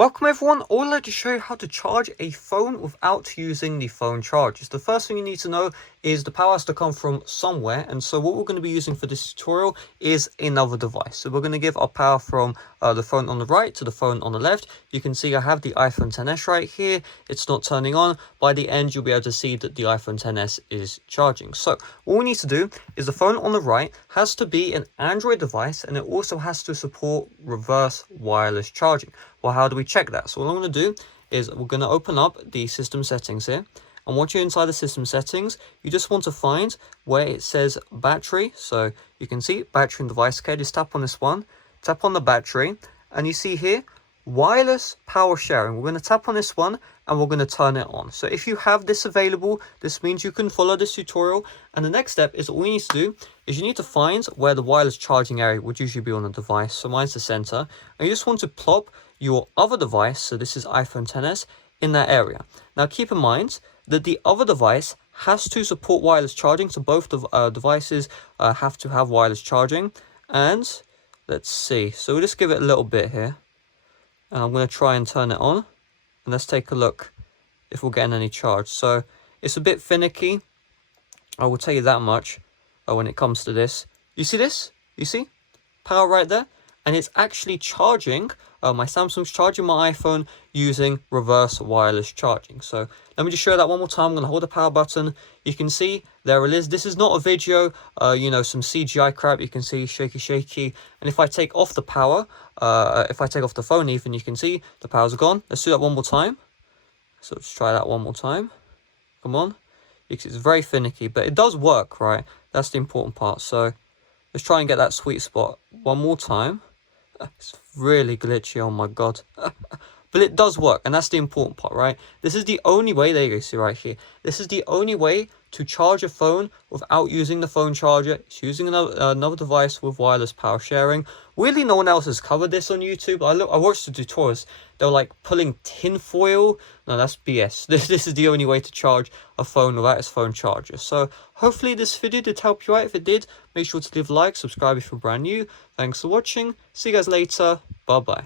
Welcome everyone, I would like to show you how to charge a phone without using the phone chargers. The first thing you need to know is the power has to come from somewhere, and so what we're going to be using for this tutorial is another device. So we're going to give our power from the phone on the right to the phone on the left. You can see I have the iPhone XS right here. It's not turning on. By the end you'll be able to see that the iPhone XS is charging. So what we need to do is the phone on the right has to be an Android device, and it also has to support reverse wireless charging. Well, how do we check that? So what I'm going to do is we're going to open up the system settings here. And once you're inside the system settings, you just want to find where it says battery. So you can see battery and device care. Just tap on this one, tap on the battery, and you see here wireless power sharing. We're going to tap on this one and we're going to turn it on. So if you have this available, this means you can follow this tutorial. And the next step is all you need to do is you need to find where the wireless charging area would usually be on the device. So mine's the center. And you just want to plop your other device, so this is iPhone XS, in that area. Now keep in mind that the other device has to support wireless charging, so both the devices have to have wireless charging. And let's see, so we'll just give it a little bit here, and I'm going to try and turn it on, and let's take a look if we're getting any charge. So it's a bit finicky, I will tell you that much when it comes to this. You see this? You see? Power right there? And it's actually charging, my Samsung's charging my iPhone using reverse wireless charging. So let me just show you that one more time. I'm going to hold the power button. You can see there it is. This is not a video, some CGI crap. You can see shaky. And if I take off the power, if I take off the phone even, you can see the power's gone. Let's do that one more time. So let's try that one more time. Come on. It's very finicky, but it does work, right? That's the important part. So let's try and get that sweet spot one more time. It's really glitchy, oh my god. But it does work, and that's the important part, right? This is the only way, there you go, see right here. This is the only way to charge a phone without using the phone charger. It's using another device with wireless power sharing. Weirdly, no one else has covered this on YouTube. I watched the tutorials. They were like pulling tin foil. No, that's BS. This is the only way to charge a phone without its phone charger. So hopefully this video did help you out. If it did, make sure to leave a like, subscribe if you're brand new. Thanks for watching. See you guys later. Bye bye.